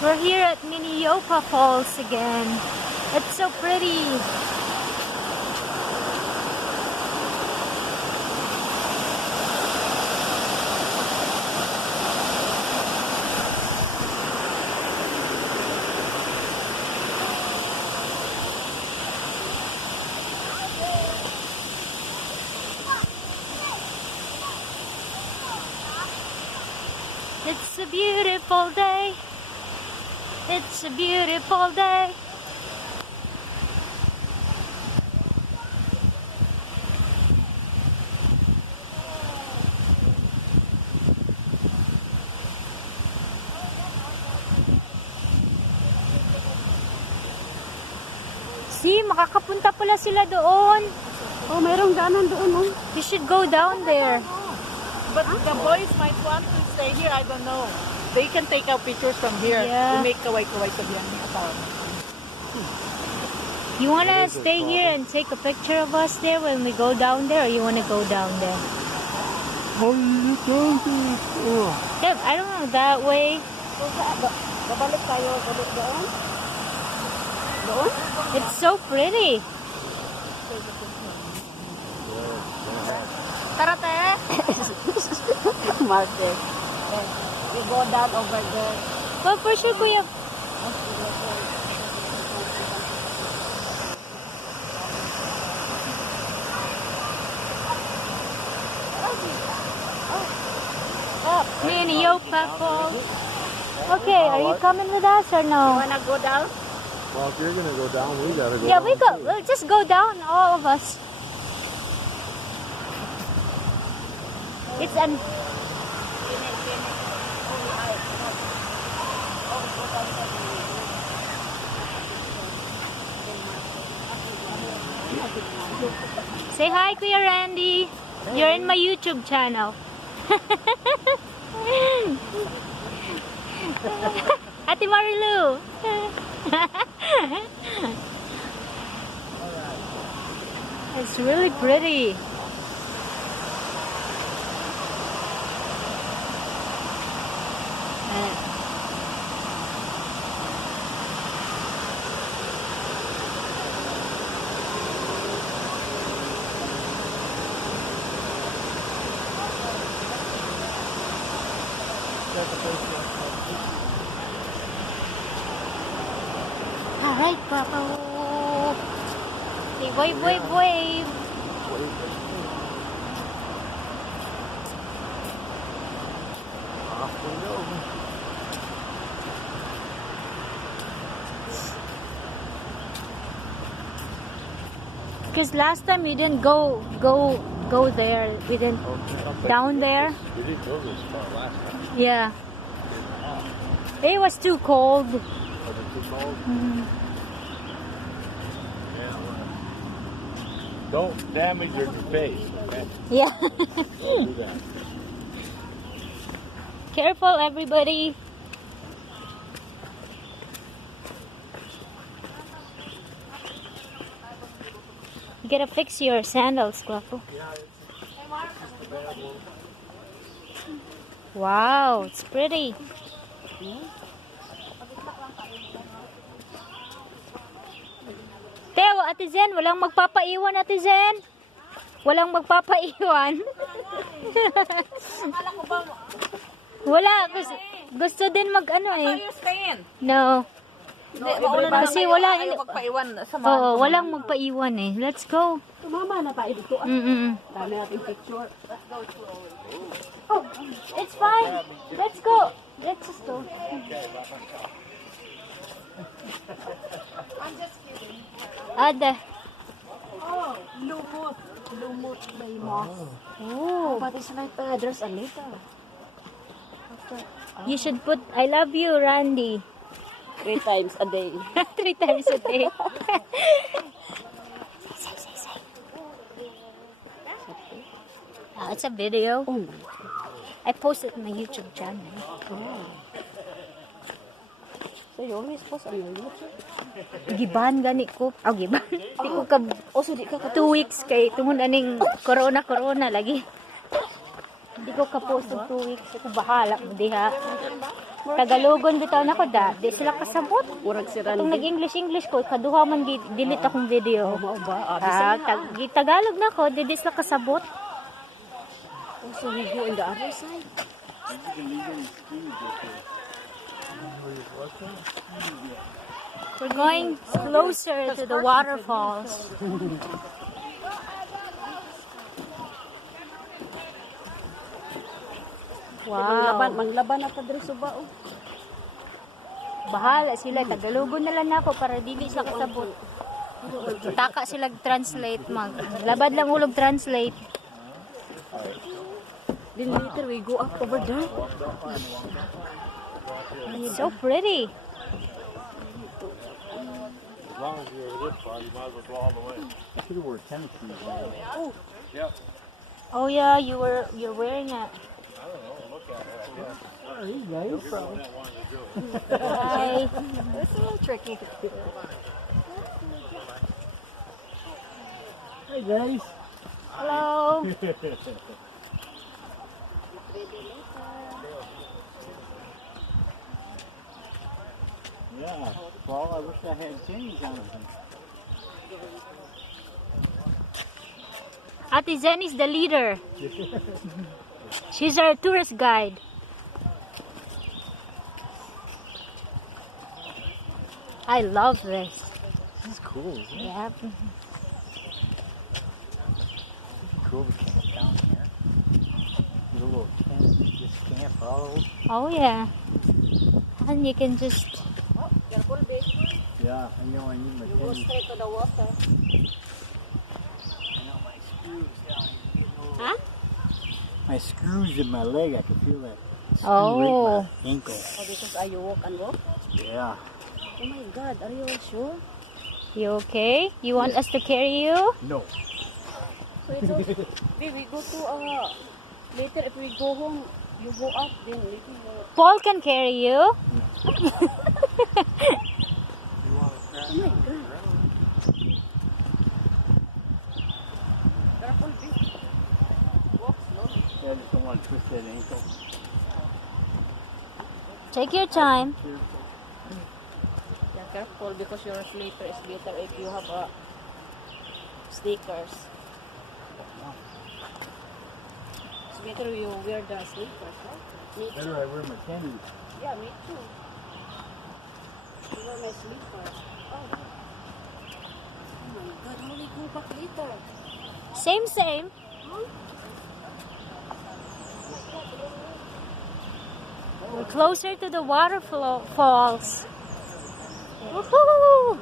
We're here at Minneopa Falls again. It's so pretty. It's a beautiful day. It's a beautiful day. See, makakapunta pala sila doon. Oh, mayroong daanan doon, oh. We should go down there. But the boys might want to stay here, I don't know. They can take out pictures from here. Yeah. We make kaway-kaway sabihan ng asawa. You wanna stay here and take a picture of us there when we go down there, or you wanna go down there? How are you talking? Oh. Yeah, I don't know, that way. Babalik tayo doon? Doon? It's so pretty. Tara, te! Market. You go down over there. Well, for sure, Kuya. Minneopa Falls. Okay, are you coming with us or no? Wanna go down? Well, if you're gonna go down, we gotta go. Yeah, down we go. too. We'll just go down, all of us. It's an. Say hi, Kuya Randy. You're in my YouTube channel. Ate Marilu. It's really pretty. Alright, Papa. Say wave, wave, wave. Off we go. Because last time we didn't go there. We didn't down there. We didn't go this far last time. Yeah. It was too cold. Was it too cold? Mm. Yeah. Don't damage your face, okay? Yeah. Don't do that. Careful, everybody. You gotta fix your sandals, Guapo. Wow, it's pretty. Teo, Ate Zen, walang magpapaiwan, Ate Zen. Walang magpapaiwan. Wala, gusto din mag-ano eh. You stay in. No. Kasi wala, magpaiwan sa mga. Oo, walang magpaiwan eh. Let's go. Mama na tayo dito. Mm-mm. Dami natin picture. Oh, it's fine. Let's go. Let's just go. I'm just kidding. Ada. Oh, lumot. Lumot by moss. Oh, But it's like dress a little. you should put I love you, Randy. 3 times a day. 3 times a day. Say. Oh, it's a video. Oh. I posted on my YouTube channel. Oh. So you always post on your YouTube? Giban gani ko. Oh, giban. Di ko ka Oh, so di ka 2 weeks kay tungod aning corona lagi. Hindi ko kapost og 2 weeks. Ako bahala mo diha. Tagalogon bitaw na ko da. Di sila kasabot. Murag si Itong nag-English ko, kaduha man delete akong video. Mao ba? Tagalog na ko, di sila kasabot. Oh, so we go in the other side. We're going closer to the waterfalls. Wow. Manglaban na ta diri suba oh. Bahala sila, Tagalogon na lang ako para dili sila kasabot. Taka sila translate mag. Labad lang ulog translate. Then later we go up over there. It's so pretty. As long as you're this far, you might as well go all the way. I should have worn tennis shoes. Oh. Yep. Oh yeah, you're wearing it. I don't know. Look at it. Yeah. Oh, you guys. You're the one that wanted to do it. Hi. It's a little tricky. Hey guys. Hello. Yeah. Well, I wish I had change on it. Ate Zen is the leader. She's our tourist guide. I love this. This is cool, isn't it? Yeah. Cool to camp down here. Get a little tent, just camp out. Oh yeah. And you can just. Oh, careful, babe. Yeah, I know I need my You go tent. straight to the water. I know my screws down here. Huh? My screws in my leg, I can feel that. Oh. Right in my ankle. Oh, because are you walk and walk? Yeah. Oh my God, are you all sure? You okay? You want us to carry you? No. So it's okay. Babe, we go to later if we go home, you go up, then we can go. Paul can carry you. Oh my God. Careful, babe. Walk slowly. I just don't want to twist that ankle. Take your time. Yeah, careful because your slipper is better if you have sneakers. It's better you wear the sneakers, right? Me too. Better I wear my candy. Yeah, me too. You wear my slippers. Oh my God, how do you go back later? Same. We're closer to the waterfalls. Woohoo!